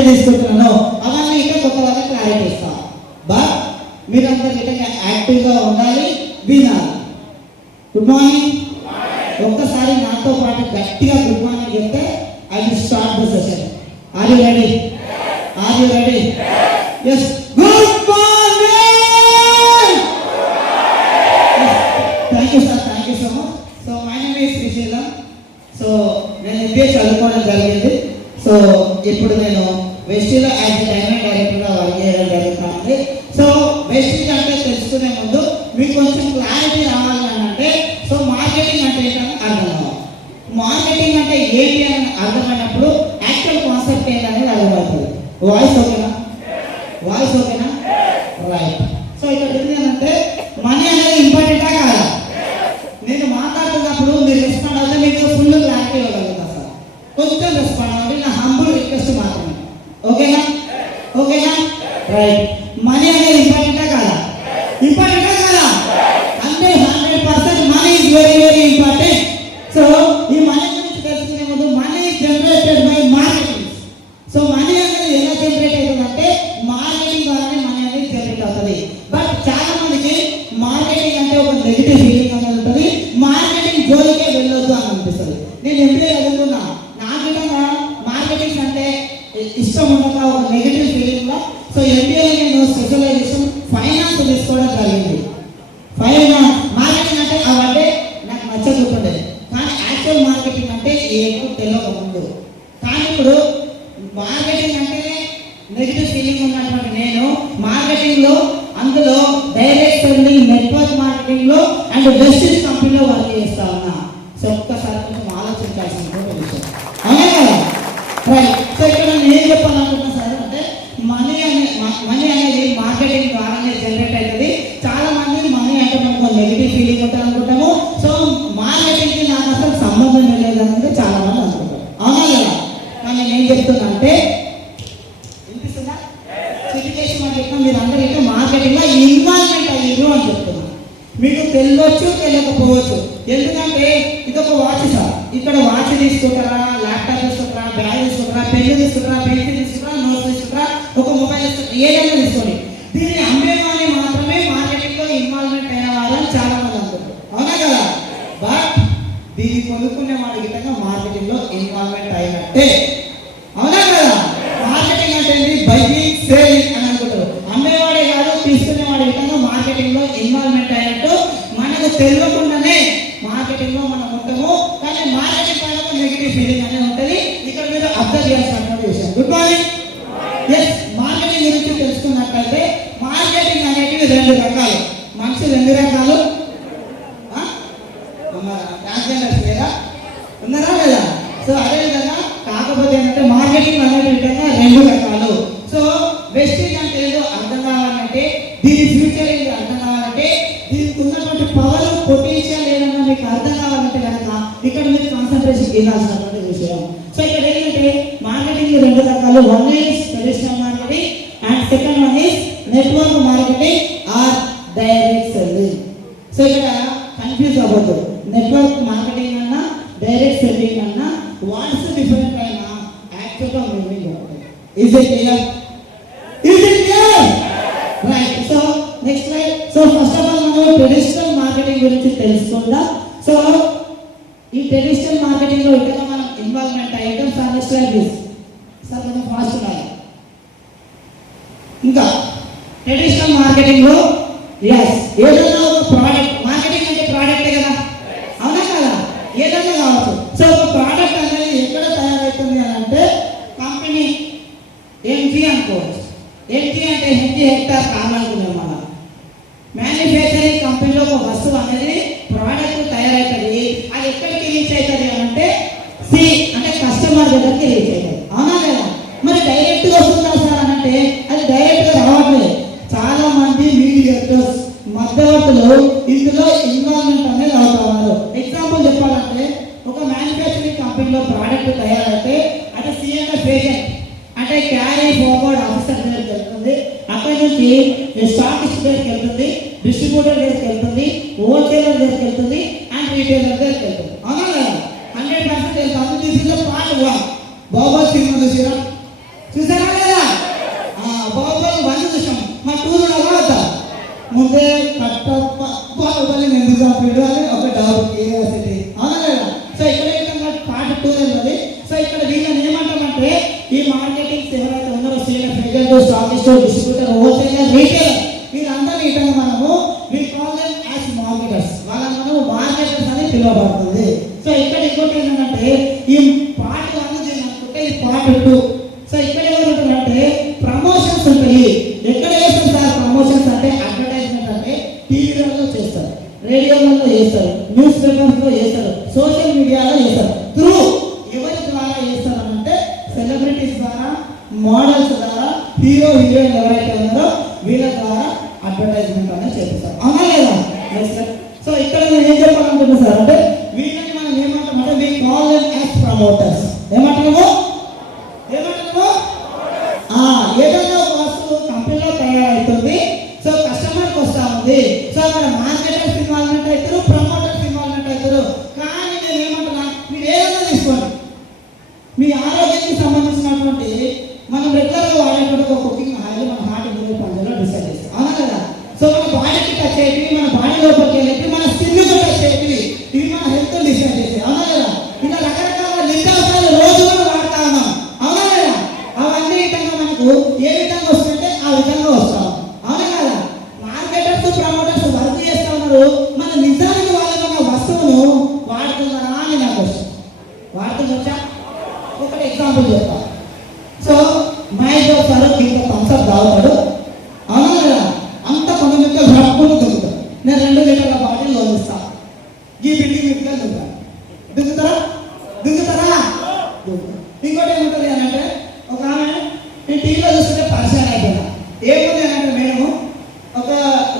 Clarity తీసుకుంటున్నాను అవన్నీ ఇంకా కొత్త వాళ్ళకి క్లారిటీ ఇస్తాం. బట్ మీరందరూ నిజంగా యాక్టివ్గా ఉండాలి, వినాలి. Good morning. ఒక్కసారి నాతో పాటు గట్టిగా గుడ్ మార్నింగ్ చెప్తే I will start the session. Are you ready? Are you ready? yes. Good morning. Thank you sir, thank you so much. So my name is Srisailam. So నేను ఎంబీఏ చదువుకోవడం జరిగింది. So ఇప్పుడు నేను వెస్టీలో యాజ్ డైమండ్ డైరెక్టర్గా work చేయడం జరుగుతుంది. So వెస్టీ అంటే తెలుసుకునే ముందు మీకు కొంచెం క్లారిటీ రావాలి అని అంటే, సో మార్కెటింగ్ అంటే ఏంటని అర్థం కావాలి. మార్కెటింగ్ అంటే ఏంటి అని అర్థమైనప్పుడు యాక్చువల్ కాన్సెప్ట్ ఏంటనేది అర్థమవుతుంది. వాయిస్ ఓకేనా? వాయిస్ ఓకేనా? రైట్. సో ఇక్కడ ఏంటంటే మనీ అనేది ఇంపార్టెంటా కాదా? నేను మాట్లాడుతున్నప్పుడు మీరు రెస్పాండ్ అవుతే మీకు ఫుల్ క్లారిటీ ఇవ్వగలుగుతా సార్. కొంచెం రెస్పాండ్ అవ్వండి, నా హంబుల్ రిక్వెస్ట్ మాత్రమే. ఓకేనా? ఓకేనా? రైట్. మనీ అనేది ఇంపార్టెంటా కాదా? ఇంపార్టెంటా కాదా? అంటే 100% money is very very important. So ఈ మనీ గురించి తెలుసుకునే ముందు money generated by marketing. So money అనేది ఎలా జనరేట్ అవుతుందంటే మార్కెటింగ్ ద్వారానే మనీ అనేది జనరేట్ అవుతుంది. బట్ చాలా మందికి మార్కెటింగ్ అంటే ఒక నెగిటివ్ ఫీలింగ్ అనేది ఉంటుంది. మార్కెటింగ్ జోలికే వెళ్ళొద్దు అని అనిపిస్తుంది. నేను ఎంబీఏ చదువుతున్నా, నాకు విధంగా మార్కెటింగ్ అంటే ఇష్టం ఉండక ఒక నెగిటివ్ ఫీలింగ్. సో ఎంబీఏలో నేను స్పెషలైజేషన్ ఫైనాన్స్ తీసుకోవడం జరిగింది. ఫైనాన్స్ మార్కెటింగ్ అంటే అవంటే నాకు నచ్చకుంటుండేది, కానీ యాక్చువల్ మార్కెటింగ్ అంటే ఏమో తెలియక ముందు. కానీ ఇప్పుడు మార్కెటింగ్ అంటేనే నెగిటివ్ ఫీలింగ్ ఉన్నటువంటి నేను మార్కెటింగ్లో, అందులో డైరెక్ట్ సెల్లింగ్, నెట్వర్క్ మార్కెటింగ్లో అండ్ వెస్టీజ్ కంపెనీలో వర్క్ చేస్తా ఉన్నా. సో ఒక్కసారి కొంచెం ఆలోచించాల్సిన విషయం. అవునా కదా? రైట్. సో ఇక్కడ నేను ఏం చెప్పాలనుకుంటున్నా సార్ అంటే మనీ అనేది మార్కెటింగ్ ద్వారానే జనరేట్ అవుతుంది. చాలా మంది మనీ అంటే మనకు నెగిటివ్ ఫీలింగ్ ఉంటుంది అనుకుంటాము. సో మార్కెటింగ్కి నాకు అసలు సంబంధం లేదనేది చాలా మంది అనుకుంటారు. అవునా కదా? కానీ నేను చెప్తున్నా అంటే వినిపిస్తుందా? సిటికేషన్ అని చెప్పిన మీరు అందరూ ఇంకా మార్కెటింగ్లో ఇన్వాల్వ్మెంట్ అయ్యారు అని చెప్తున్నా. మీకు తెలియవచ్చు, తెలియకపోవచ్చు. ఎందుకంటే ఇదొక వాచ్ సార్. ఇక్కడ వాచ్ తీసుకుంటారా, ల్యాప్టాప్ తీసుకుంటారా, బ్యాగ్ తీసుకుంటారా, పెన్ను తీసుకుంటారా, పెన్సిల్ తీసుకుంటారా, నోట్స్ తీసుకుంటారా, ఒక మొబైల్ తీసుకుంటారా, ఏదైనా తీసుకోండి. దీన్ని అమ్మేవాళ్ళని మాత్రమే మార్కెటింగ్లో ఇన్వాల్వ్మెంట్ అయిన వాళ్ళని చాలా మంది అనుకుంటారు. అవునా కదా? బట్ దీన్ని కొనుక్కునే వాళ్ళ విధంగా మార్కెటింగ్లో ఇన్వాల్వ్మెంట్ అయినట్టే. అవునా కదా? మార్కెటింగ్ అంటే బైకింగ్, సేలింగ్ అని అనుకుంటారు. అమ్మేవాడే కాదు, తీసుకునేవాడి విధంగా మార్కెటింగ్లో ఇన్వాల్వ్మెంట్ అయినట్టు మనకు తెలియకుండానే మార్కెటింగ్లో మనం ఉంటాము. కానీ మార్కెటింగ్ పైన ఒక నెగిటివ్ ఫీలింగ్ అనేది ఉంటుంది. ఇక్కడ మీరు అబ్జర్వ్ చేయాల్సినటువంటి విషయం. Good morning. ఎస్, మార్కెటింగ్ గురించి తెలుసుకున్నట్లయితే మార్కెటింగ్ అనేటివి రెండు రకాలు. మనిషి రెండు రకాలు. ట్రాన్స్జెండర్స్ లేదా ఉన్నారా లేదా? సో అదేవిధంగా కాకపోతే ఏంటంటే మార్కెటింగ్ అనేది విధంగా రెండు రకాలు. సో వెస్టీజ్ అంటే ఏదో అర్థం కావాలంటే, దీని ఫ్యూచర్ ఏదో అర్థం కావాలంటే, దీనికి ఉన్నటువంటి పవర్, పొటెన్షియల్ ఏదన్నా మీకు అర్థం కావాలంటే కనుక ఇక్కడ మీరు కాన్సన్ట్రేషన్ చేయాల్సినటువంటి విషయం. సో ఇక్కడ ఏంటంటే మార్కెటింగ్ రెండు రకాలు. One is traditional marketing and second one is network marketing or direct selling. So ఇక్కడ కన్ఫ్యూజ్ అవ్వద్దు. నెట్వర్క్ మార్కెటింగ్ అన్నా, డైరెక్ట్ సెల్లింగ్ అన్నా వాట్స్ డిఫరెంట్ అయినా యాక్చువల్గా మీనింగ్ ఉంటుంది. Is it clear? Is it clear? Right. So next slide. So first of all మనం traditional marketing గురించి తెలుసుకుందాం. సో ఈ ట్రెడిషనల్ మార్కెటింగ్ లో ఇక్కడ మనం ఇన్వాల్వ్మెంట్ అయ్యాం. Sir next slide please. Sir కొంచెం ఫాస్ట్ ఉన్నాయి. ఇంకా ట్రెడిషనల్ మార్కెటింగ్ లో ఏదైనా ఒక ప్రోడక్ట్, మార్కెటింగ్ అంటే ప్రోడక్టే కదా, అవునా కదా? ఏదైనా కావచ్చు. సో ఒక ప్రోడక్ట్ అనేది ఎక్కడ తయారవుతుంది అని అంటే కంపెనీ ఎంజీ అనుకోవచ్చు. ఎంజీ అంటే హెక్టార్ కావాలనుకున్నాం మనం. మ్యానుఫ్యాక్చరింగ్ కంపెనీలో ఒక వస్తువు అనేది ప్రోడక్ట్ తయారవుతుంది. అది ఎక్కడికి రీచ్ అవుతుంది అని అంటే సి అంటే కస్టమర్ దగ్గరికి రీచ్ అవుతుంది. అవునా కదా? మరి డైరెక్ట్గా వస్తుందా సార్ అని అంటే అది డైరెక్ట్గా రావట్లేదు. చాలా మంది మీడియేటర్స్, మధ్యవర్తులు ఇందులో ఇన్వాల్వ్మెంట్ అనేది అవుతున్నారు. ఎగ్జాంపుల్ చెప్పాలంటే ఒక మ్యానుఫ్యాక్చరింగ్ కంపెనీలో ప్రోడక్ట్ తయారైతే అది సిఎంఎఫ్ ఏజెంట్ అంటే క్యారీ ఫార్వర్డ్ ఆఫీసర్ దగ్గరికి వెళ్తుంది. అక్కడి నుంచి స్టాకిస్ట్ దగ్గరికి వెళ్తుంది, డిస్ట్రిబ్యూటర్ దగ్గరికి వెళ్తుంది, హోల్సేలర్ దగ్గరికి వెళ్తుంది అండ్ రీటైలర్ దగ్గరికి వెళ్తుంది. అవునా కదా? 100% వెళ్తాము. This is the part 1. Baba cinema చూసిరా? చూసారా లేదా? బాహుబలి 1 చూసాం, మా 2 చూడాలా? ముందే కట్టప్ప బాహుబలి ఎందుకు చంపాడు అని ఒక డౌట్ క్యూరియాసిటీ, అవునా లేదా? సో ఇక్కడ ఏంటంటే పార్ట్ 2 ఉన్నది. సో ఇక్కడ వీళ్ళని ఏమంటామంటే ఈ మార్కెటింగ్ ఎవరైతే ఉన్నారో senior figure, stockist, distributor, wholesaler, retailer, వీళ్ళందరినీ ఇటంగా మనము we call them as marketers. వాళ్ళని మనము మార్కెటర్స్ అని పిలువబడుతుంది. సో ఇక్కడ ఇంకోటి ఏంటంటే ఈ పార్ట్ 1 అనుకుంటే ఈ పార్ట్ 2. సో ఇక్కడ ఏమంటారంటే ప్రమోషన్స్ ఉంటాయి. ఎక్కడ చేస్తారు సార్ ప్రమోషన్స్ అంటే? అడ్వర్టైజ్మెంట్ అంటే టీవీలలో చేస్తారు, రేడియోలలో చేస్తారు, న్యూస్ పేపర్స్లో చేస్తారు, సోషల్ మీడియాలో చేస్తారు. త్రూ ఎవరి ద్వారా చేస్తారు అంటే సెలబ్రిటీస్ ద్వారా, మోడల్స్ ద్వారా, హీరో హీరోయిన్ ఎవరైతే ఉన్నారో వీళ్ళ ద్వారా అడ్వర్టైజ్మెంట్ అనేది చేస్తారు, అవునా లేదా? సో ఇక్కడ నేను ఏం చెప్పాలనుకుంటున్నా సార్ అంటే వీళ్ళని మనం ఏమంటామంటే we call them as promoters. ఏమంటాము? ఏదైనా ఒక వస్తువు కంపెనీలో తయారవుతుంది, సో కస్టమర్కి వస్తూ ఉంది, సో అక్కడ మార్కెటర్స్ ఇన్వాల్వ్మెంట్ అవుతారు, ప్రమోటర్స్ ఇన్వాల్వ్మెంట్ అవుతారు. కానీ నేను ఏమంటున్నా, మీరు ఏదైనా తీసుకోండి, మీ ఆరోగ్యానికి సంబంధించినటువంటి మనం రెగ్యులర్గా వాడేటువంటి ఒక కుకింగ్ ఆయిల్ మన హార్ట్ ఇంజరీ పంజలో డిసైడ్ చేస్తాం, అవునా కదా? సో మన బాడీకి టచ్ అయ్యి, మన బాడీ లోపలికి వెళ్ళి, మన స్కిన్కి టచ్ అయ్యి, ఇవి మన హెల్త్ డిసైడ్ చేస్తాయి, అవునా కదా? ఇలా రకరకాల నిత్యావసరాలు రోజు కూడా వాడుతా ఉన్నాం, అవునా కదా? అవన్నీ విధంగా మనకు ఏ విధంగా వస్తుంటే ఆ విధంగా వస్తాం, అవునా కదా? మార్కెటర్స్, ప్రమోటర్స్ వర్క్ చేస్తా ఉన్నారు, మన నిజానికి వాళ్ళు మన వస్తువును వాడుతున్నారా అని నాకు వస్తుంది. వాడుతుందా? ఒకటి ఎగ్జాంపుల్ చెప్తా. సో మహేష్ బాబు సార్ ఇంత థమ్స్అప్ తాగుతాడు, అవునా కదా? అంత కొంతమంది రప్పులు దిగుతాడు. నేను 2 లీటర్ల బాటిల్ లోనిస్తా, ఈ బిల్డింగ్ మీద దిగుతారా? ఇంకోటి ఏముంటుంది అని అంటే ఒక ఆమె నేను టీవీలో చూస్తుంటే పరిచయం అయిపోయినా. ఏముంది అని అంటే మేడము ఒక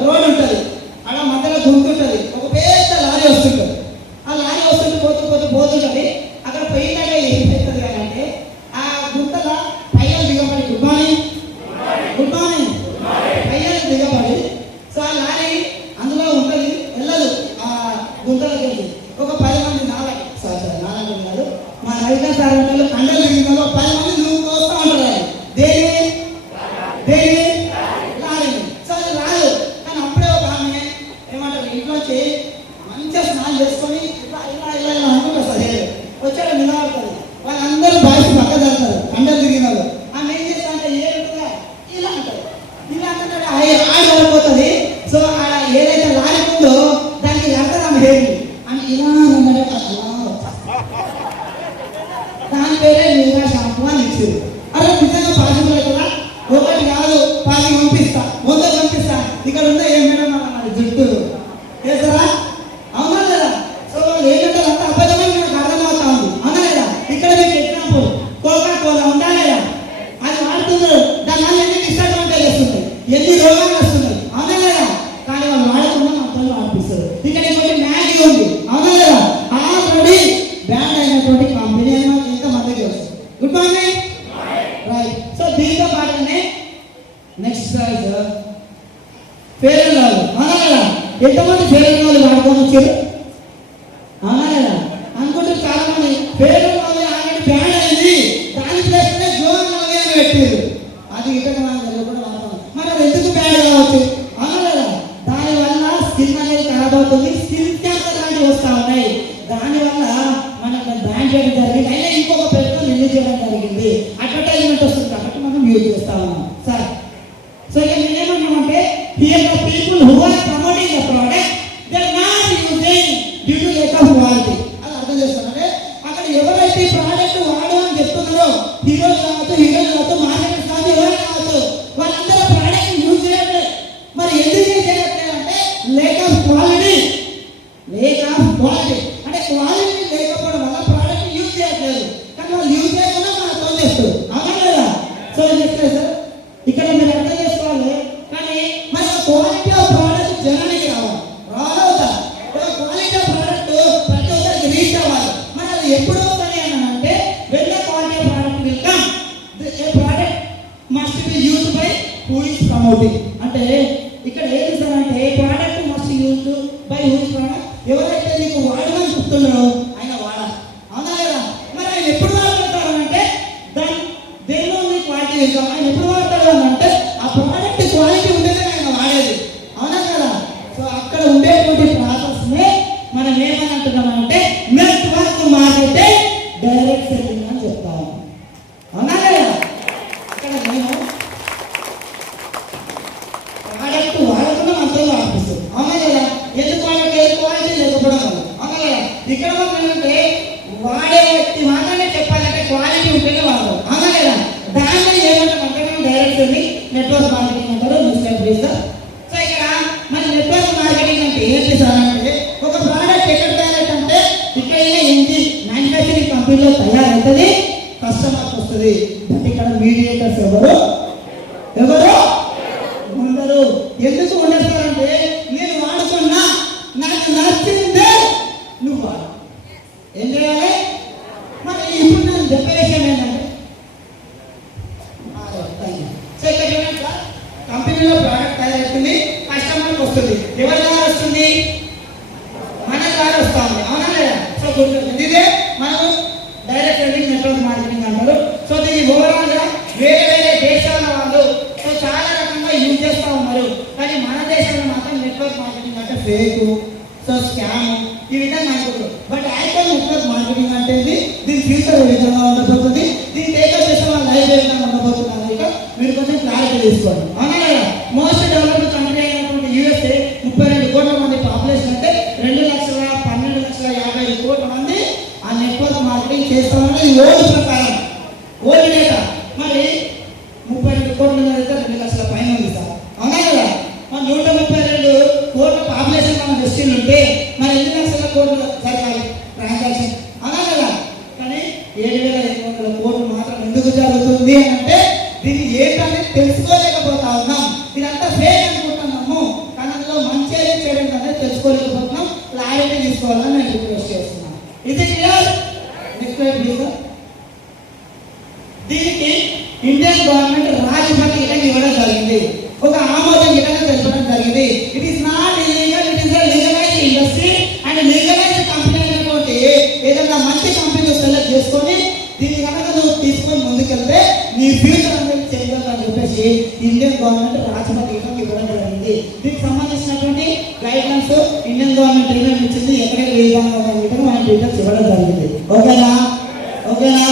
రోడ్ ఉంటుంది, అక్కడ మధ్యలో గుంతుంటుంది, ఒక పెద్ద లారీ వస్తుంటుంది. ఆ లారీ వస్తుంటే పోతుంటుంది. అక్కడ పోయినాక ఏం చేస్తుంది అని అంటే ఆ గుంతల పైన దిగబడి గుడ్ మార్నింగ్ పైన దిగబడి, సో ఆ లారీ అందులో ఉంటుంది, వెళ్ళదు ఆ గుంతలోకి వెళ్ళి. ఒక 10 మంది నాలుగు కాదు, మా రైతు సార్ ఉంటారు, కండలు దిగిన 10 మంది నువ్వు వస్తూ ఉంటారు. దేని లారీ. సో అది రాదు. కానీ అప్పుడే ఒక ఆమె ఏమంటారు, ఇంట్లోంచి మంచిగా స్నానం చేసుకొని ఇలా అనుకుంటారు సార్, వచ్చాడు నిలబడుతుంది. వాళ్ళందరూ బాయ్స్ పక్క జరుగుతారు, కండలు తిరిగిన వాళ్ళు. ఆమె ఏం చేస్తా అంటే ఏడుగా ఇలా అంటారు, ఆడి పడిపోతుంది. సో ఆడ ఏదైతే లారీ ఉందో దానికి వెళ్తారు ఆమె హేరు అని ఇలా దాని పేరే నీగా షాంపూ అని ఇచ్చారు. అరే నిజంగా పాజిబుల్ అవుతుందా? ఒకటి కాదు 10 పంపిస్తా, 100 పంపిస్తా. ఇక్కడ ఉందా ఏమైనా మరి జుట్టు చేస్తారా, అవునా లేదా? సో వాళ్ళు ఏంటంటే అంత అబద్ధమని నాకు అర్థమవుతా ఉంది, అవునా లేదా? ఇక్కడ మీకు ఎగ్జాంపుల్ కోకా కోలా ఉందా లేదా? అది వాడుతున్నారు, దాని వల్ల ఎన్ని డిస్అడ్వాంటేజ్ వస్తుంది, ఎన్ని రోగాలు వస్తున్నాయి, అవునా లేదా? కానీ వాళ్ళు వాడకుండా మా పనులు ఆడిపిస్తారు. ఇక్కడ ఇంకోటి మ్యాగీ ఉంది, అవునా లేదా? ఆల్రెడీ బ్రాండ్ అయినటువంటి కంపెనీ అయినా ఎంత మందికి వస్తుంది. Good morning, right. సో దీంతో పాటునే next prize Fair and Lovely, అవునా కదా? ఎంతమంది ఫెయిర్ అండ్ లవ్లీ వాడుకొని వచ్చారు, అవునా కదా? అనుకుంటే చాలా మంది fair and lovely already brand అయింది, దాని ప్లేస్ గ్లో అండ్ లవ్లీ అని పెట్టారు. అది ఇక్కడ మనం కూడా వాడతాం. మరి అది ఎందుకు బ్రాండ్ కావచ్చు, అవునా కదా? దానివల్ల స్కిన్ అనేది ఖరాబ్ అవుతుంది, స్కిన్ క్యాన్సర్ లాంటివి వస్తూ ఉన్నాయి. దానివల్ల మనకు బ్రాండ్ చేయడం జరిగింది, అయినా ఇంకొక పేరుతో రిలీజ్ చేయడం జరిగింది. అడ్వర్టైజ్మెంట్ వస్తుంది కాబట్టి మనం యూజ్ చేస్తా ఉన్నాం సార్. సో ఇక నేనేమన్నామంటే here the people who are promoting the product they are not using due to lack of quality. అది అర్థం చేస్తానంటే అక్కడ ఎవరైతే ప్రోడక్ట్ వాడు అని చెప్తున్నారో హీరోలు కావచ్చు, మార్కెటర్స్ కావచ్చు, ఎవరైనా కావచ్చు, వాళ్ళందరూ ప్రోడక్ట్ యూజ్ చేయట్లేదు. మరి ఎందుకు చేయట్లేదు అంటే లేక్ ఆఫ్ క్వాలిటీ అంటే క్వాలిటీ లేకపోవడం వల్ల ప్రోడక్ట్ యూజ్ చేయట్లేదు. కానీ వాళ్ళు యూజ్ చేయకుండా మనకు తోచేస్తారు, అవునా లేదా? సో సార్ ఇక్కడ మీరు అర్థం చేసుకోవాలి. కానీ మరి క్వాలిటీ ఆఫ్ ప్రోడక్ట్ జనానికి రావాలవుతా, క్వాలిటీ ఆఫ్ ప్రోడక్ట్ ప్రతి ఒక్కరికి రీచ్ అవ్వాలి. మరి అది ఎప్పుడు వస్తుంది అని అంటే when the quality of product will come, A product must be used by who is promoting. అంటే ఇక్కడ ఏం సార్ అంటే product must used by who is promoting. ఎవరైతే నీకు వాడమని చెప్తున్నారో ఆయన వాడాలి, అవునా కదా? మరి ఆయన ఎప్పుడు వాడుకుంటారు అంటే దేనిలో మీ క్వాలిటీ చేస్తాం. ఆయన ఎప్పుడు వాడతాడు అంటే ఆ ప్రోడక్ట్ క్వాలిటీ ఉంటేనే ఆయన వాడేది, అవునా కదా? సో అక్కడ ఉండేటువంటి ప్రాసెస్ని మనం ఏమని అంటున్నామంటే నెట్వర్క్ మార్కెటింగ్ డైరెక్ట్ సెల్లింగ్ అని చెప్తాము, అవునా కదా? ఇక్కడ నేను ప్రోడక్ట్ వాడకుండా అంతా ఆపిస్తుంది, అవునా కదా? ఎందుకు వాడట్లేదు? క్వాలిటీ లేకపోవడం వల్ల, అవునా కదా? ఇక్కడ ఏంటంటే వాడే వ్యక్తి మాత్రమే చెప్పాలంటే క్వాలిటీ ఉంటేనే వాడతాం, అవునా కదా? దాంట్లో ఏమంటామంటే మేము డైరెక్ట్ సెల్లింగ్, నెట్వర్క్ మార్కెటింగ్ అంటారు. సో ఇక్కడ మన నెట్వర్క్ మార్కెటింగ్ అంటే ఏంటి సార్ అంటే ఒక ప్రోడక్ట్ ఎక్కడ తయారైతే ఇక్కడైనా ఏంటి మ్యానుఫ్యాక్చరింగ్ కంపెనీలో తయారవుతుంది, కస్టమర్కి వస్తుంది. బట్ ఇక్కడ మీడియేటర్స్ ఎవరు ఉండరు. ఎందుకు ఉండేస్తారంటే నేను వాడుకున్నా, నాకు నచ్చిందే నువ్వు వాడు. ఏం చేయాలి మరి? ఇప్పుడు నేను చెప్పే విషయం ఏంటంటే సో ఇక్కడ చూడండి సార్, కంపెనీలో ప్రోడక్ట్ తయారవుతుంది, కస్టమర్కి వస్తుంది. ఎవరి ద్వారా వస్తుంది? మన ద్వారా వస్తుంది, అవునా లేదా? సో గుర్తుంది, ఇదే మనం డైరెక్ట్ సెల్లింగ్, నెట్వర్క్ మార్కెటింగ్ అంటారు. సో దీన్ని ఓవరాల్ గా వేరే వేరే దేశాల వాళ్ళు సో చాలా రకంగా యూజ్ చేస్తూ ఉన్నారు. కానీ మన దేశంలో మాత్రం నెట్వర్క్ మార్కెటింగ్ అంటే ఫేక్, సో స్కామ్ ఈ విధంగా అనుకుంటారు. బట్ యాక్చువల్ నెట్వర్క్ మార్కెటింగ్ అంటే దీని ఫ్యూచర్ ఏ విధంగా ఉండబోతుంది, దీన్ని టేకప్ చేసే వాళ్ళ లైఫ్ ఏ విధంగా ఉండబోతున్నారు మీరు కొంచెం క్లారిటీ తీసుకోండి, అవునా కదా? మోస్ట్ డెవలప్డ్ కంట్రీ అయినటువంటి యూఎస్ఏ 32 కోట్ల మంది పాపులేషన్ అంటే 2,12,50,000 కోట్ల మంది ఆ నెట్వర్క్ మార్కెటింగ్ చేస్తామని ఓల్డ్ ప్రకారం, ఓల్డ్ డేటా. మరి 32 కోట్ల అయితే 2,00,000 పైన ఉంది సార్, అవునా కదా? మరి 132 కోట్ల పాపులేషన్ మన వెస్టిల్ ఉంటే మరి 8,00,000 కోట్లు జరగాలి ట్రాన్సాక్షన్, అవునా కదా? కానీ 7,800 కోట్లు మాత్రం ఎందుకు జరుగుతుంది అంటే దీన్ని ఏంటనేది తెలుసుకోలేకపోతా ఉన్నాం. ఇదంతా ఫేక్ అనుకుంటున్నాము, కానీ అందులో మంచి చేయడం అనేది తెలుసుకోలేకపోతున్నాం. క్లారిటీ తీసుకోవాలని నేను రిక్వెస్ట్ చేస్తున్నాను. ఇది క్లియర్? దీనికి ఇండియన్ గవర్నమెంట్ రాజ్యసభ గిటంగా ఇవ్వడం జరిగింది, ఒక ఆమోదం గిటంగా తెలపడం జరిగింది. It is not illegal, it is legalised industry and legalised company అనేటువంటి ఏదైనా మంచి కంపెనీ సెలెక్ట్ చేసుకొని దీన్ని కనుక నువ్వు తీసుకొని ముందుకెళ్తే నీ ఫ్యూచర్ అనేది చేంజ్ అని చెప్పేసి ఇండియన్ గవర్నమెంట్ రాజ్యసభ గిటంగా ఇవ్వడం జరిగింది. దీనికి సంబంధించినటువంటి గైడ్లైన్స్ ఇండియన్ గవర్నమెంట్ ఏమేమి ఇచ్చింది, ఎక్కడెక్కడ ఏ విధంగా మన డీటెయిల్స్ ఇవ్వడం జరిగింది. ఓకేనా? ఓకేనా?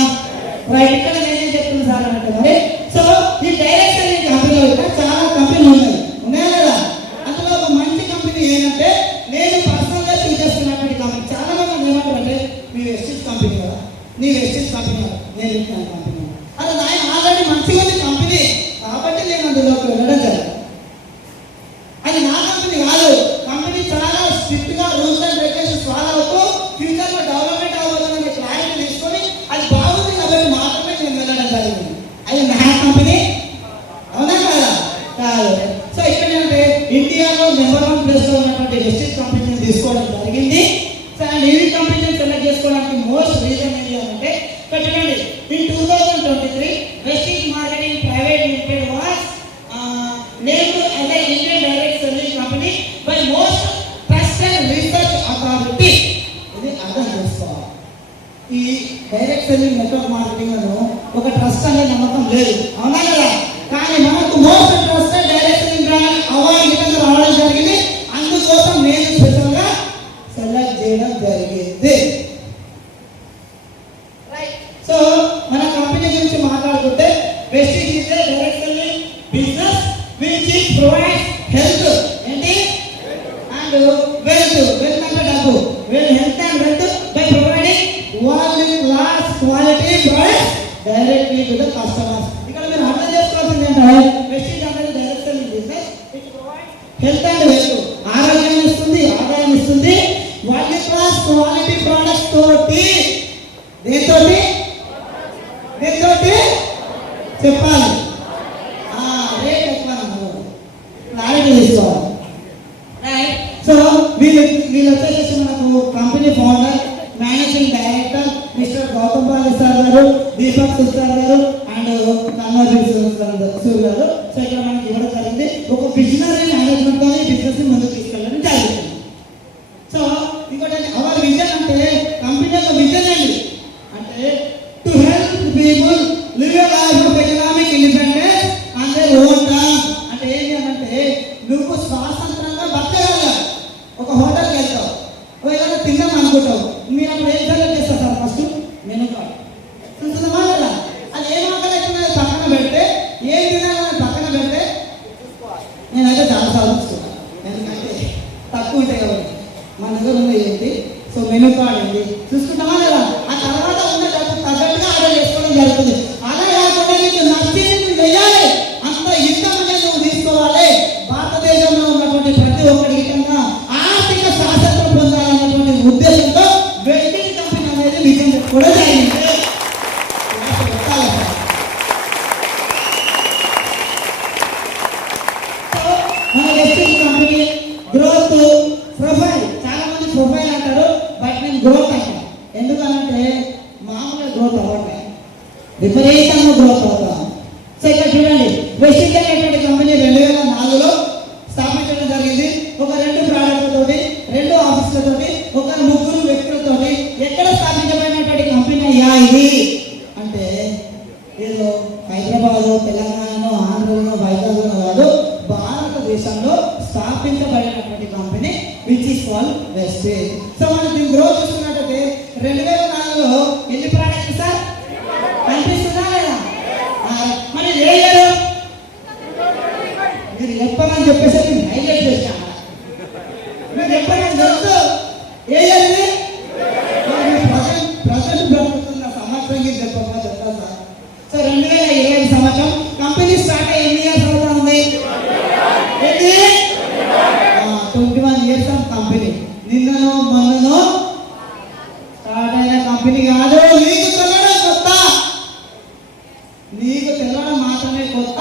రైట్. ఇక్కడ నేనేం చెప్తున్నా సార్ అంటే మరి సో ఈ డైరెక్ట్ సెల్లింగ్ కంపెనీలో చాలా కంపెనీలు ఉన్నాయా లేదా? అందులో ఒక మంచి కంపెనీ ఏంటంటే నేను పర్సనల్గా చూస్ చేస్తున్నటువంటి కంపెనీ. చాలా మంది ఏమంటారంటే మీ వెస్టిజ్ కంపెనీ కదా, నీ వెస్టిజ్ కంపెనీ కదా, నేను చెప్పిన కంపెనీ అది ఆయన ఆల్రెడీ మంచిగా ఉంది కంపెనీ కాబట్టి నేను అందులోకి వెళ్ళడం జరిగింది. అది నా కంపెనీ కాదు, కంపెనీ చాలా స్ట్రిక్ట్ గా రూల్స్ అండ్ రెగ్యులేషన్స్ ఫాలో అవుతూ ఫ్యూచర్ లో డెవలప్మెంట్ అవ్వాలనే క్లారిటీ తీసుకొని అది బాగుంది కాబట్టి మాత్రమే నేను వెళ్ళడం జరిగింది. అది నా కంపెనీ, అవునా కదా? కాదు. సో ఇక్కడ ఏంటంటే ఇండియాలో నెంబర్ 1 ప్లేస్ లో ఉన్నటువంటి వెస్టిజ్ కంపెనీని తీసుకోవడం జరిగింది. సో అండ్ ఈ కంపెనీని సెలెక్ట్ చేసుకోవడానికి మోస్ట్ రీజన్ ఏంటి అంటే ఇక్కడ చూడండి, in 2023 Vestige marketing private limited was named as an Indian direct selling company by most trusted research authority. ఇది అర్థం చేసుకోవాలి. ఈ డైరెక్ట్ సెల్లింగ్ నెట్వర్క్ మార్కెటింగ్ లో ఒక ట్రస్ట్ అనే నమ్మకం లేదు, అవునా కదా? కానీ మనకు most trusted direct selling brand award కింద రావడం జరిగింది. అందుకోసం నేను స్పెషల్ గా సెలెక్ట్ చేయడం జరిగింది. రైట్. సో మన కంపెనీ గురించి మాట్లాడుకుంటే Vestige is a direct selling business which is provides health and wealth అంటే డబ్బు, health and wealth by providing world class quality products directly to the customers. ఇక్కడ మీరు అర్థం చేసుకోవాల్సింది ఏంటంటే వెస్టిజ్ అనేది direct selling business which provides health and wealth, ఆరోగ్యాన్ని ఇస్తుంది, ఆదాయాన్ని ఇస్తుంది, world class quality products తోటి దేనితోటి చెప్పాలి, క్లారిటీ తీసుకోవాలి. రైట్. సో వీళ్ళు వచ్చేసి మనకు company founder, managing director mister Gautam Bali sir గారు, దీపక్ సుస్తార్ గారు అండ్ కన్వర్జీ సూర్ గారు. సో ఇక్కడ మనకి ఇవ్వడం జరిగింది. ఒక బిజినెస్ మేనేజ్మెంట్ తో బిజినెస్ ముందుకు తీసుకెళ్ళడం జరుగుతుంది. సో ఇంకోటి అవర్ విజన్ అంటే కంపెనీ యొక్క విజన్ ఏంటి అంటే to help people live a life of economic independence విపరీతంగా గ్రోత్ అవుతాం. సో ఇక్కడ చూడండి, వెస్టిజ్ అనేటువంటి కంపెనీ 2004లో స్థాపించడం జరిగింది. ఒక 2 ప్రోడక్ట్లతోటి, 2 ఆఫీసులతోటి, ఒక 3 వ్యక్తులతోటి. ఎక్కడ స్థాపించబడినటువంటి కంపెనీ అయ్యా ఇది అంటే ఏదో హైదరాబాద్, తెలంగాణలో, ఆంధ్రలో, వైజాగ్లో కాదు, భారతదేశంలో స్థాపించబడినటువంటి company which is called Vestige. So మనం దీని గ్రోత్ చూసుకున్నట్టయితే 2004లో ఎన్ని ప్రోడక్ట్స్ సార్ కనిపిస్తుందా లేదా? మరి ఏ ఇయర్ మీరు చెప్పమని చెప్పేసి నేను హైలైట్ చేశాను. మీరు చెప్పమని తెలుసు ఏ ఇయర్ ఇది? ప్రజెంట్ బ్రతుకుతున్న సంవత్సరం చెప్పమని చెప్తా సార్. సో 2020 సంవత్సరం కంపెనీ స్టార్ట్ అయ్యి ఎన్ని ఇయర్స్ అవుతా ఉంది? 21 ఇయర్స్ ఆఫ్ కంపెనీ. నిన్ననో మొన్ననో స్టార్ట్ అయిన కంపెనీ కాదు. నీకు తెల్లడం కొత్త, నీకు తెల్లడం మాత్రమే కొత్త.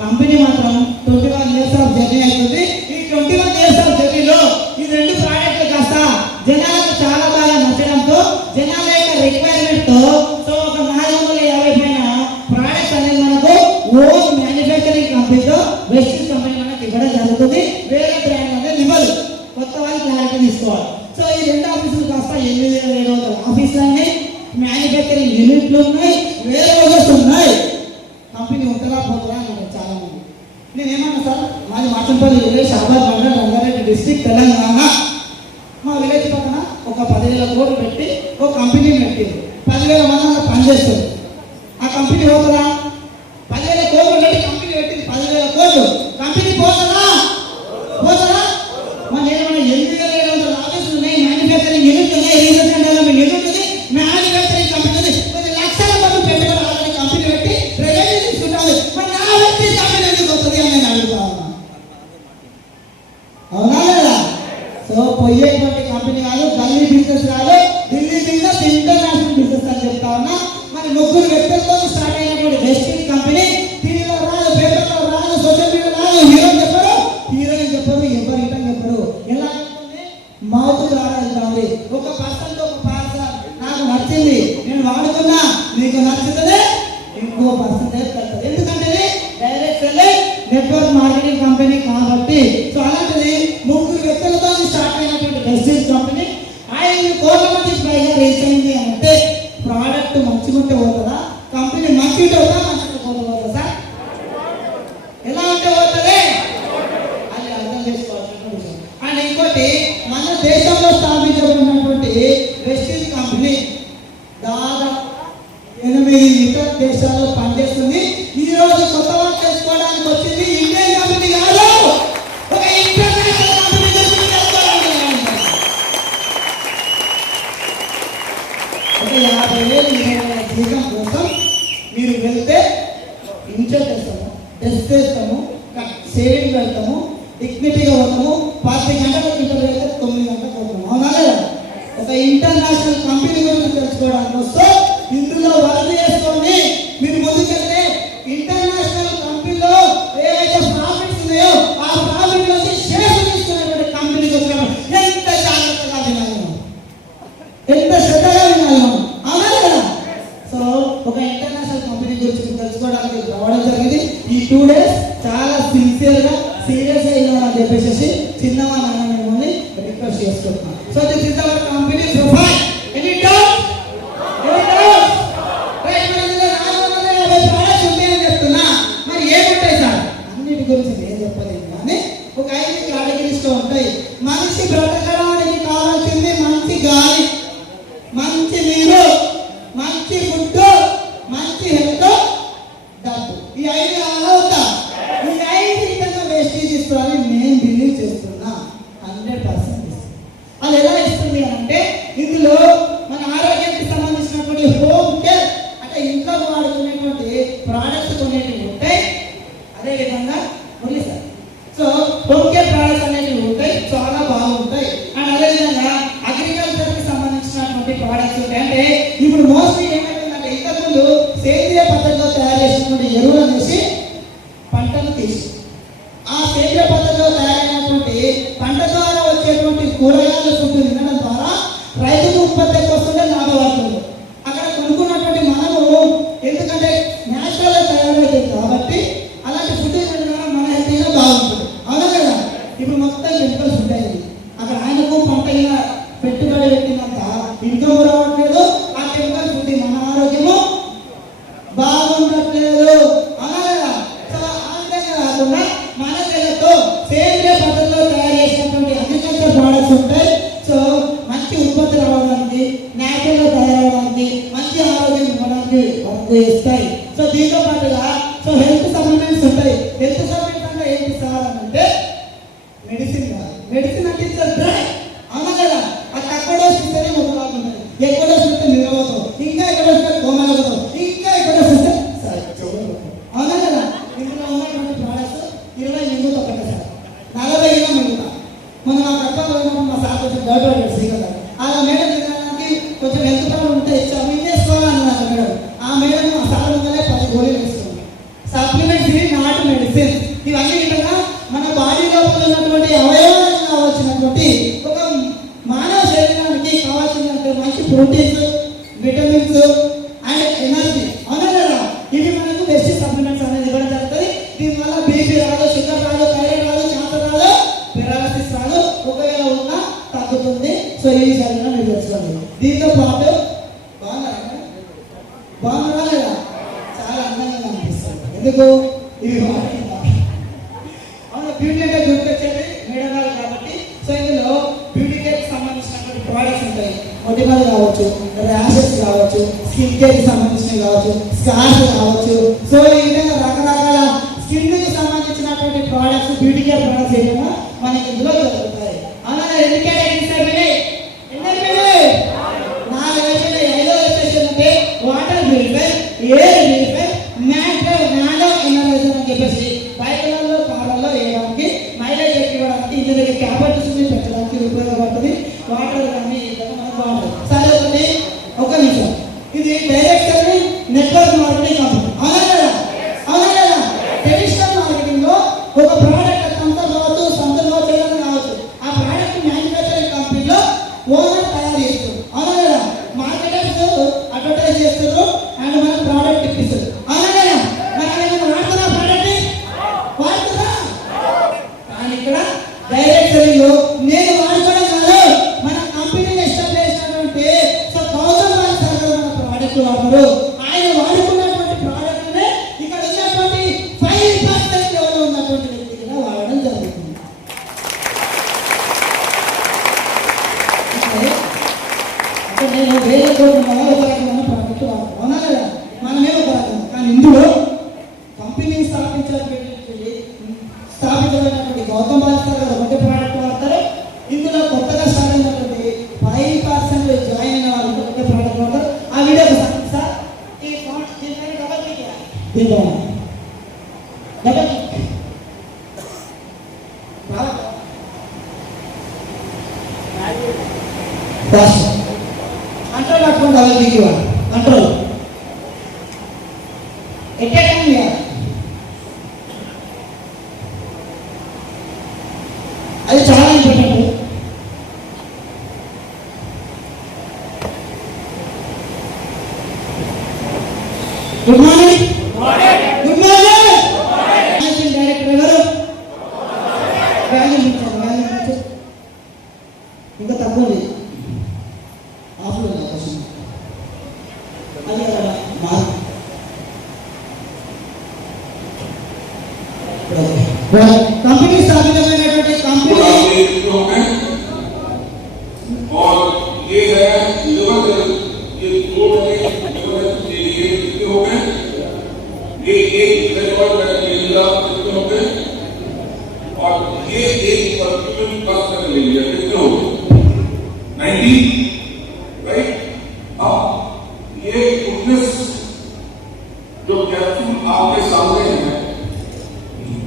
కంపెనీ మాత్రం 21 ఇయర్స్ ఆఫ్ జర్నీ అవుతుంది. ఈ 21 ఇయర్స్ ఆఫ్ జర్నీలో ఈ 2 ప్రోడక్ట్లు కాస్త జనాలకు చాలా బాగా నచ్చడంతో, జనాల యొక్క రిక్వైర్మెంట్ తో సో ఒక 450 పైన ప్రోడక్ట్స్ అనేది మనకు ఓన్ మ్యానుఫ్యాక్చరింగ్ కంపెనీతో వెస్టిజ్ కంపెనీ మనకి ఇవ్వడం జరుగుతుంది. వేరే బ్రాండ్ అనేది ఇవ్వదు. కొత్త వాళ్ళు క్లారిటీ తీసుకోవాలి. సో ఈ 2 ఆఫీసులు కాస్త 8700 ఆఫీసులు ఉన్నాయి, మ్యానుఫ్యాక్చరింగ్ యూనిట్లు ఉన్నాయి, వేరే రోజెస్ ఉన్నాయి. కంపెనీ ఉంటుందా పోతుందా అని చాలా మంది. నేనేమన్నా సార్, మాది మాచంపల్లి విలేజ్, షాబాద్ మండల్, రంగారెడ్డి డిస్ట్రిక్ట్, తెలంగాణ. మా విలేజ్ పక్కన ఒక 10,000 కోట్లు పెట్టి ఒక కంపెనీ పెట్టింది. 10,000 మంది అలా పనిచేస్తుంది. ఆ కంపెనీ పోతుందా? 10,000 కోట్లు పెట్టి కంపెనీ పెట్టింది. 10,000 కోట్లు కంపెనీ పోతుందా? పోతుందా? మన ఏమైనా 8,700 ఆఫీసులు ఉన్నాయి, మ్యానుఫ్యాక్చరింగ్ యూనిట్ ఉన్నాయి, రీసెర్చ్ అండ్ డెవలప్మెంట్ యూనిట్ ఉంది, మ్యానుఫ్యాక్చరింగ్ కంపెనీ ఉంది. కొన్ని లక్షల కోట్లు పెట్టుబడి ఆల్రెడీ కంపెనీ పెట్టి రెవెన్యూ తీసుకుంటారు. మరి నా వ్యక్తి కంపెనీ ఎందుకు వస్తుంది అని నేను అడుగుతా ఉన్నా. అవునా లేదా? సో పోయేటువంటి కంపెనీ కాదు, గల్లీ బిజినెస్ కాదు, ఢిల్లీ బిజినెస్, ఇంటర్నేషనల్ బిజినెస్ అని చెప్తా ఉన్నా. మరి 3 వ్యక్తులతో స్టార్ట్ అయినటువంటి వెస్టిజ్ కంపెనీ టీవీలో రాదు, పేపర్లో రాదు, సోషల్ మీడియా రాదు, హీరోయిన్ చెప్పరు, ఎవరు ఇటం చెప్పరు. ఎలా ఉంటుంది? మౌత్ ద్వారా వెళ్తాంది. ఒక పర్సన్ తో ఒక పార్సల్ నాకు నచ్చింది, నేను వాడుకున్నా, నీకు నచ్చుతుంది, ఇంకో పర్సంటేజ్ కలుగుతుంది. ఎందుకంటే డైరెక్ట్ నెట్వర్క్ మార్కెటింగ్ కంపెనీ కాబట్టి. సో అలాంటిది 3 వ్యక్తులతో స్టార్ట్ అయినటువంటి వెస్టిజ్ కంపెనీ 5 కోట్ల మంది పైగా రీచ్ అయింది అంటే ప్రోడక్ట్ మంచిగుంటే పోతుందా? కంపెనీ మంచిగా అవుతా, మంచిగా పోతుందా సార్? ఎలా ఉంటే పోతుంది అది అర్థం చేసుకోవాల్సిన విషయం. అండ్ ఇంకోటి, మన దేశంలో స్థాపించబడినటువంటి వెస్టిజ్ కంపెనీ దాదాపు 8 ఇతర దేశాల్లో పనిచేస్తుంది. ఈ రోజు కొత్త వాళ్ళు చేసుకోవడానికి వచ్చింది ఇండియన్ కంపెనీ కాదు, ఒక ఇంటర్నేషనల్ కంపెనీ ఒక 50,000 జీతం కోసం మీరు వెళ్తే ఇన్షూర్ చేస్తాము, టెస్ట్ చేస్తాము, సేవింగ్ పెడతాము, డిగ్నిటీగా పోతాము. 10 గంటలకు ఇంటర్వ్యూ అయితే 9 గంటలకు పోతాము. అవునా లేదా? ఒక ఇంటర్నేషనల్ కంపెనీ గురించి తెలుసుకోవడానికి వస్తే ఇందులో వర్క్ చేసుకోండి. మీరు ముందుకెళ్తే ఇంటర్నేషనల్ కంపెనీలో ఏవైతే ప్రాఫిట్స్ ఉన్నాయో ఆ ప్రాఫిట్ నుంచి షేర్స్ తీసుకునేటువంటి కంపెనీకి వచ్చినప్పుడు ఎంత జాగ్రత్తగా వినాలి, ఎంత శ్రద్ధగా వినాలి. అవునా లేదా? సో ఒక ఇంటర్నేషనల్ కంపెనీ గురించి తెలుసుకోవడానికి రావడం జరిగింది. ఈ 2 days చాలా సిన్సియర్గా, సీరియస్గా ఇవ్వాలని చెప్పేసి చిన్నవాళ్ళ మిమ్మల్ని రిక్వెస్ట్ చేసుకుంటున్నాను. So this is our company profile. Any doubt? మరి ఏముంటాయి సార్? అన్నిటి గురించి నేను చెప్పలేదు, కానీ ఒక 5 కేటగిరీస్ ఉంటాయి. మనిషి బ్రతకడానికి కావాల్సింది మంచి గాలి, మంచి నీరు, మంచి ఫుడ్, మంచి హెల్త్, డబ్బు. ఈ 5 అవుతా. ఈ 5 కన్నా వేస్టేజ్ ఇస్తారని నేను బిలీవ్ చేస్తున్నా. 100% అది ఎలా ఇస్తుంది అంటే ఇందులో మన ఆరోగ్యానికి సంబంధించినటువంటి హోమ్ కేర్ అంటే ఇంట్లో వాడుకునేటువంటి ప్రోడక్ట్స్ కొనేటివి ఉంటాయి. అదేవిధంగా ఉంది sir. So home care products అనేవి ఉంటాయి, చాలా బాగుంటాయి. అండ్ అదేవిధంగా అగ్రికల్చర్కి సంబంధించినటువంటి ప్రోడక్ట్స్ ఉంటాయి. అంటే ఇప్పుడు మోస్ట్లీ ఏమైతుందంటే ఇంతకుముందు సేంద్రియ పద్ధతిలో తయారు చేసినటువంటి ఎరువులు అనేసి పంటను తీసి ఆ సేంద్రియ పద్ధతిలో తయారైనటువంటి పంట ద్వారా వచ్చేటువంటి కూరగాయల ఫుడ్ తినడం ద్వారా రైతుకు ఉత్పత్తి వస్తుంటే లాభపడుతుంది. అక్కడ కొనుక్కున్నటువంటి మనము ఎందుకంటే దీంతో పాటుగా సో హెల్త్ సప్లిమెంట్స్ ఉంటాయి. హెల్త్ సప్లిమెంట్స్ అంటే ఏంటి సార్ అంటే మెడిసిన్ కాదు. మెడిసిన్ అంటే ఇట్స్ డ్రై. అవునా కదా? అది తక్కువ డోస్ ఇస్తేనే మొదలు ఉంటుంది, ఎక్కువ డోస్ ఇస్తే నిలవతావు, ఇంకా ఎక్కువ డోస్ ఇస్తే కోమలవుతావు, ఇంకా ఎక్కువ డోస్ ఇస్తే సరే. అవునా కదా? ఇందులో ఉన్నటువంటి ప్రోడక్ట్స్ 20 మింగుతా ఒకటి సార్, 40 మింగుతా. మనం ఆ పక్క పోయినప్పుడు మా సార్ కొంచెం డౌట్ పడ్డాడు శ్రీకాంత్ గారు. ఆ మేడం తినడానికి కొంచెం హెల్త్ ప్రాబ్లం ఉంటే ఇచ్చాము, ఏం చేసుకోవాలన్నారు మేడం. ఆ మేడం ఆ సార్ ముందరే 10 గోళీలు వేస్తుంది. సప్లిమెంట్స్ ఇవి నాట్ మెడిసిన్. ఇవన్నీ ఏంటంటే మన బాడీ లోపల ఉన్నటువంటి అవయవాలకు కావాల్సినటువంటి ఒక మానవ శరీరానికి కావాల్సినటువంటి మంచి ప్రోటీన్స్, విటమిన్స్ అండ్ ఎనర్జీ. అవునా కదా? ఇవి మనకు బెస్ట్ సప్లిమెంట్స్ అనేది ఇవ్వడం జరుగుతుంది. దీనివల్ల బీపీ రాదు, షుగర్ రాదు, థైరాయిడ్ రాదు, క్యాన్సర్ రాదు, పెరాలసిస్ రాదు, ఒకవేళ ఉన్నా తగ్గుతుంది. సో ఈ విషయాలను మీరు తెలుసుకోండి. దీంతో పాటు బాగున్నారా లేదా? చాలా అందంగా అనిపిస్తుంది. ఎందుకు? ఇవి అవును, బ్యూటీ అంటే గుర్తొచ్చేది మేడం గారు కాబట్టి. సో ఇందులో బ్యూటీ కేర్కి సంబంధించినటువంటి ప్రోడక్ట్స్ ఉంటాయి. మొటిమలు కావచ్చు, ర్యాషెస్ కావచ్చు, స్కిన్ కేర్కి సంబంధించినవి కావచ్చు, స్కార్స్ కావచ్చు. సో ఈ విధంగా రకరకాల స్కిన్కి సంబంధించినటువంటి ప్రోడక్ట్స్, బ్యూటీ కేర్ ప్రోడక్ట్స్ ఏమైనా మనకి ఇందులో దొరుకుతాయి. అవునా? ఎన్నికైనా water purify, air purify, nano energiser అని చెప్పేసి బైకులలో, కార్లలో వేయడానికి, మైలేజ్ ఇవ్వడానికి, ఇంటి దగ్గర క్యాపసిటీని పెట్టడానికి ఉపయోగపడుతుంది. వాటర్ కానీ వాటర్ సరే. ఒక నిమిషం, ఇది డైరెక్ట్ నెట్వర్క్ మార్కెటింగ్ కంపెనీ. అవునా కదా? అవునా కదా? ట్రెడిషనల్ మార్కెటింగ్ లో ఒక ప్రోడక్ట్ సంస్థ కావచ్చు, సంస్థలో చేయడం కావచ్చు, ఆ ప్రోడక్ట్ మ్యానుఫ్యాక్చరింగ్ కంపెనీలో ఓనర్ తయారు చేస్తారు. అవునా కదా? మార్కెటర్స్ అడ్వర్టైజ్ చేస్తారు అండ్ మన ప్రోడక్ట్ ఇప్పిస్తారు. అవునా కదా? మనం వాడుతున్నా ప్రోడక్ట్ వాడుతున్నా. కానీ ఇక్కడ డైరెక్ట్ సెల్లింగ్ నేను వాడుకోవడం కాదు, మన కంపెనీని ఎస్టాబ్లిష్ చేసినటువంటి సో గౌతమ్ బాల్ సార్ మన ప్రోడక్ట్ వాడరు. ఆయన వాడుకున్నటువంటి ప్రోడక్ట్ నే ఇక్కడ ఉన్నటువంటి 5% లెవెల్ ఉన్నటువంటి వ్యక్తి కూడా వాడడం జరుగుతుంది. అంటే నేను వేరే కోట్ల ప్రోడక్ట్ వాడతాను. అవునా కదా? మనమే ఒక రకం. కానీ ఇందులో కంపెనీని స్థాపించబడినటువంటి గౌతమ్ బాల్ సార్ గారు ఒకటే ప్రోడక్ట్ వాడతారు. ఇందులో కొత్తగా స్టార్ట్ అయినటువంటి 5% జాయిన్ అయిన వాళ్ళు ఒకటే ప్రోడక్ట్ వాడతారు. ఆ వీడియో సార్ ఈ డబల్ క్లిక్ కంట్రోల్ పట్టుకోండి. డబల్ క్లిక్ ఇవ్వాలి. కంట్రోల్ అది చాలా important. Good morning. Good morning. Director ఎవరు? వాల్యూమ్ ఇంకా తక్కువ లేదు. ఆఫ్లో అవకాశం అదే కదా మార్క్. कंपनी स्थापितమైనటువంటి కంపెనీ और ये है लिवर, ये दो लिवर ये कितने हो गए? ये एक लिवर मिला कितने हो गए? और ये एक परफ्यूम बस कर ले लिया कितने हो गए? 90 राइट. अब ये 19 जो कैप्सूल आपके सामने है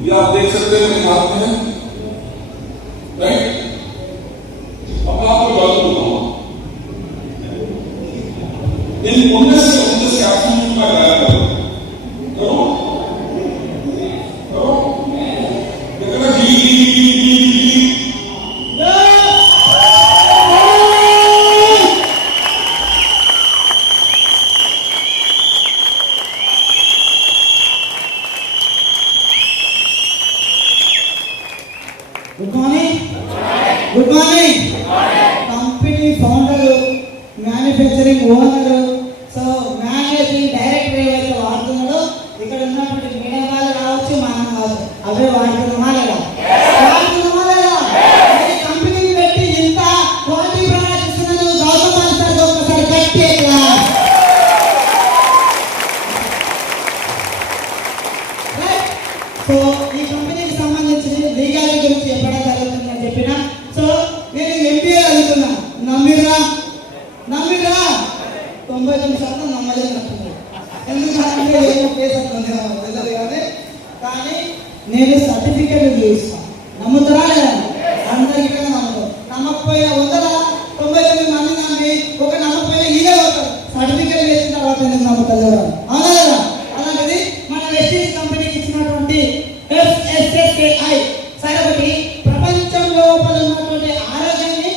ये आप देख सकते हैं मेरे हाथ में, राइट. अब मैं आपको बात बताऊंगा इन 19 कैप्सूल का गायब करो करो कितना जी good morning. Good morning. Company founder, manufacturing owner, so manufacturing director ఏవైతే వాడుతున్నాడో ఇక్కడ ఉన్నటువంటి మీడియా వాళ్ళు కావచ్చు, మనం కావచ్చు, అవే వాడుతున్నామా లేదా? వాడుతున్నామా లేదా? కంపెనీని పెట్టి ఇంత క్వాలిటీ ప్రోడక్ట్ ఇస్తున్నందుకు గౌతమ్ బాల్ సార్ ఒకసారి గట్టి ఈ కంపెనీకి సంబంధించిన లీగాలిటీ గురించి చెప్పడం జరుగుతుందని చెప్పిన. సో నేను ఎంబీఏ చదువుకున్నా. నమ్మిరా 99% నమ్మలేనట్టున్నారు. ఎందుకంటే ఏమో కేసు అవుతుంది తెలియదు కానీ నేను సర్టిఫికేట్ చూస్తాను. నమ్ముతారా లేదా? అందరికీ నమ్మరు. నమ్మకపోయినా 199 మంది నమ్మి ఒక నమ్మకపోయినా ఇదే అవుతారు. సర్టిఫికేట్ చేసిన తర్వాత ఎందుకు నమ్ముతారు? అవునా లేదా? అలాంటిది మన వెస్టీజ్ కంపెనీకి ఇచ్చినటువంటి FSSAI సరే ఒకటి ప్రపంచం లోపల ఉన్నటువంటి ఆరోగ్యాన్ని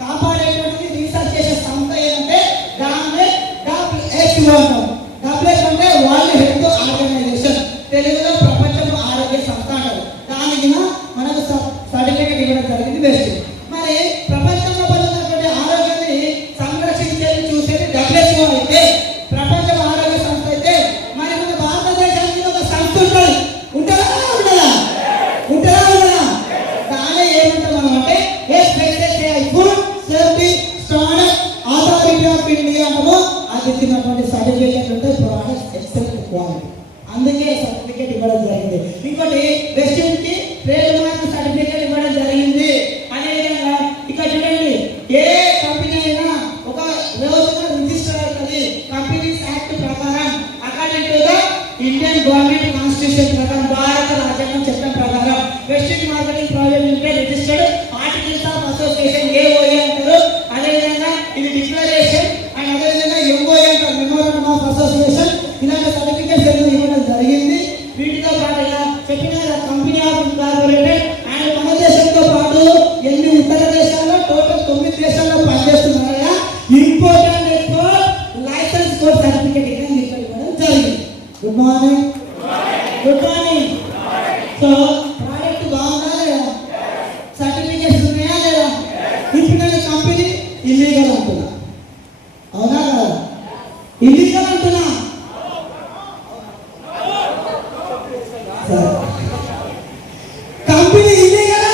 కాపాడేటువంటి రీసెర్చ్ చేసే సంస్థ ఏదంటే దాన్ని WHO అంటాం. WHO అంటే వరల్డ్ హెల్త్ ఆర్గనైజేషన్, తెలుగులో ప్రపంచ ఆరోగ్య సంస్థ అంటారు. దానికి మనకు సర్టిఫికేట్ ఇవ్వడం జరిగింది బెస్ట్. మరి ప్రపంచంలో ఉన్నటువంటి ఆరోగ్యాన్ని సంరక్షించేది చూసేది WHO అయితే, ప్రపంచ ఆరోగ్య సంస్థ అయితే, మరి మన భారతదేశానికి ఒక సంస్థ ఉంటుంది. ఉంటుందా? దాని ఏమంటాం మనం అంటే FSSAI food safety standard authority of India అంటాము. అది ఇచ్చినటువంటి సర్టిఫికేట్ ఉంటే ప్రోడక్ట్ ఎక్సలెంట్ క్వాలిటీ, అందుకే సర్టిఫికేట్ ఇవ్వడం జరిగింది. ఇంకోటి వెస్టిన్ కి ట్రేడ్ మార్క్ సర్టిఫికేట్ ఇవ్వడం జరిగింది. అదేవిధంగా ఇక్కడ చూడండి, ఏ కంపెనీ అయినా ఒక రోజున రిజిస్టర్ అవుతుంది కంపెనీస్ యాక్ట్ ప్రకారం, according to the Indian government constitution ప్రకారం, భారత రాజ్యాంగం చట్టం ప్రకారం Westin marketing private limited registered articles of association AOA అంటారు. అదేవిధంగా ఇది డిక్లరేషన్ అండ్ అదేవిధంగా MOA అంటారు, మెమోరాండం ఆఫ్ అసోసియేషన్. ఇలాంటి సర్టిఫికేట్స్ ఇవ్వడం జరిగింది. వీటితో పాటుగా చెప్పిన కంపెనీ ఆఫ్ ఇన్కార్పొరేటెడ్ అండ్ మన దేశంతో పాటు 8 ఇతర దేశాల్లో టోటల్ 9 దేశాల్లో పనిచేస్తున్నారు కదా, import and export licence code certificate ఇవ్వడం జరిగింది. Good morning. సో ప్రోడక్ట్ బాగుందా లేదా? సర్టిఫికేట్స్ ఉన్నాయా లేదా? ఇప్పుడు కంపెనీ ఇల్లీగల్ అంటున్నా, అవునా కదా? ఇల్లీగల్ అంటున్నా. కంపెనీ ఇల్లీగల్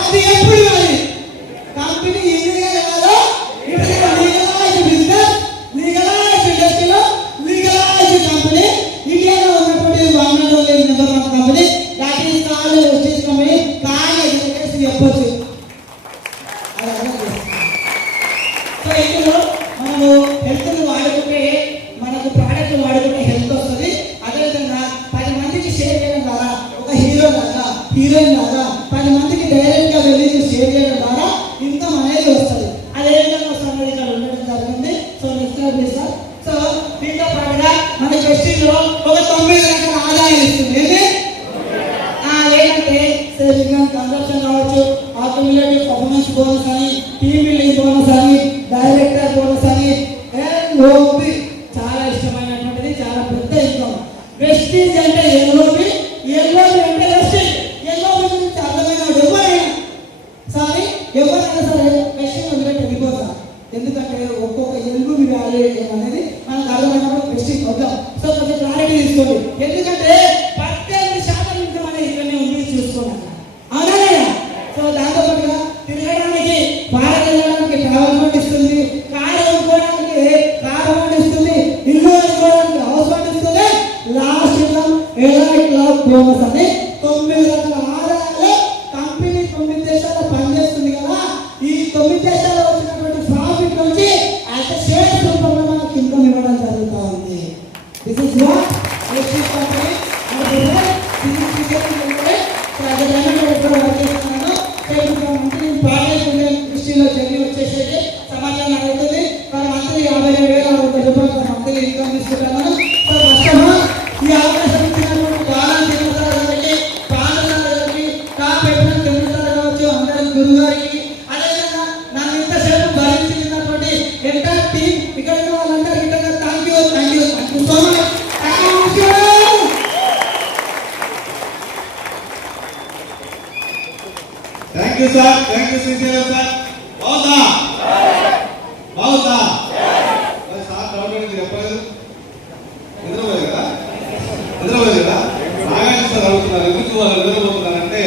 అది ఎప్పుడు ఇవ్వాలి? కంపెనీ ఇల్లీగల్ కాదు, లీగలైజ్ బిజినెస్, లీగలైజ్ ఇండస్ట్రీలో లీగలైజ్ కంపెనీ, ఇండియాలో ఉన్నటువంటి number of company that is called Vestige company. కానీ చెప్పొచ్చు. సో ఇందులో మనము హెల్త్ వాడుకుంటే, మనకు ప్రోడక్ట్ వాడుకుంటే హెల్త్ వస్తుంది. అదేవిధంగా 10 మందికి షేర్ చేయడం ద్వారా, ఒక హీరోయిన్ లాగా 10 మందికి డైరెక్ట్ గా వెళ్ళి షేర్ చేయడం ద్వారా ఇన్కమ్ అనేది వస్తుంది. అదేవిధంగా వస్తుంది ఇక్కడ ఉండడం జరిగింది. So next sir. సో దీంతో పాటుగా మన వెస్టీజ్ లో ఒక 9 రకాల ఆదాయం ఇస్తుంది. ఏంటంటే సేవింగ్ కన్సంప్షన్ కావచ్చు, అక్యుములేటివ్ పర్ఫార్మెన్స్ బోనస్ అని, టీమ్ బిల్డింగ్ బోనస్ అని, డైరెక్టర్ బోనస్ అని, LOB చాలా ఇష్టమైనటువంటిది, చాలా పెద్ద ఇన్కమ్. వెస్టీజ్ అంటే LOB అంటే వెస్టీజ్. LOB గురించి అర్థమైన ఎవరైనా సరే వెస్టీజ్ వదిలేసి వెళ్ళిపోతాం. ఎందుకంటే ఒక్కొక్క LOB వాల్యూ అనేది మనకు అర్థమైనప్పుడు వెస్టీజ్ వద్దాం. సో కొంచెం క్లారిటీ తీసుకోండి. ఎందుకంటే 18% ఇన్కమ్ అనేది ఇక్కడనే ఉంది, చూసుకోండి. అవునా లేదా? సో దాంతో పాటుగా తిరగడానికి, పార్క్ వెళ్ళడానికి ట్రావెల్ ఫండ్ ఇస్తుంది, కారు కొనుక్కోవడానికి కారు ఫండ్ ఇస్తుంది, ఇల్లు కొనుక్కోవడానికి హౌస్ ఫండ్ ఇస్తుంది. Last income elite club bonus అని 9 రకాల ఆదాయాలు కంపెనీ 9 దేశాల్లో పనిచేస్తుంది కదా. ఈ 9 దేశాల్లో వచ్చినటువంటి ప్రాఫిట్ నుంచి షేర్స్ రూపంలో మనకు ఇన్కమ్ ఇవ్వడం జరుగుతూ ఉంది. This is what Vestige company దృష్టిలో జరిగి వచ్చేసేది సమాచారం అవుతుంది. మరి మంత్లీ 52,000 రూపాయలు మంత్లీ ఇన్కమ్ తీసుకుంటున్నాను. సో ఫస్ట్ ఆఫ్ ఆల్ ఈ అవకాశం ఇచ్చినటువంటి బాలాజీ గారికి, పాలన గారికి, టాప్ ఎప్పుడు తెలుగుతారు కావచ్చు, అందరి గురువు గారికి, అదేవిధంగా నన్ను ఇంతసేపు భరించినటువంటి ఎంటైర్ టీమ్, ఇక్కడ ఉన్న వాళ్ళందరికీ thank you so much. Thank you sir, thank you Srisailam sir. బాగుందా? సార్ డౌట్ అనేది చెప్పలేదు. నిద్రపోయారు కదా? నాగార్జున సార్ అడుగుతున్నారు, ఎందుకు వాళ్ళు నిద్రపోతున్నారంటే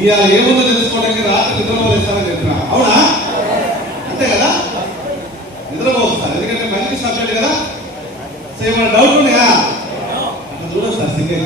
ఇవాళ ఏముందో తెలుసుకోవడానికి రాత్రి నిద్రపోలేస్తారని చెప్పిన. అవునా? అంతే కదా? నిద్రపోతుంది సార్, ఎందుకంటే మంచి సబ్జెక్ట్ కదా. సో ఏమైనా డౌట్ ఉన్నాయా? అట్లా చూడండి సార్, సింగల్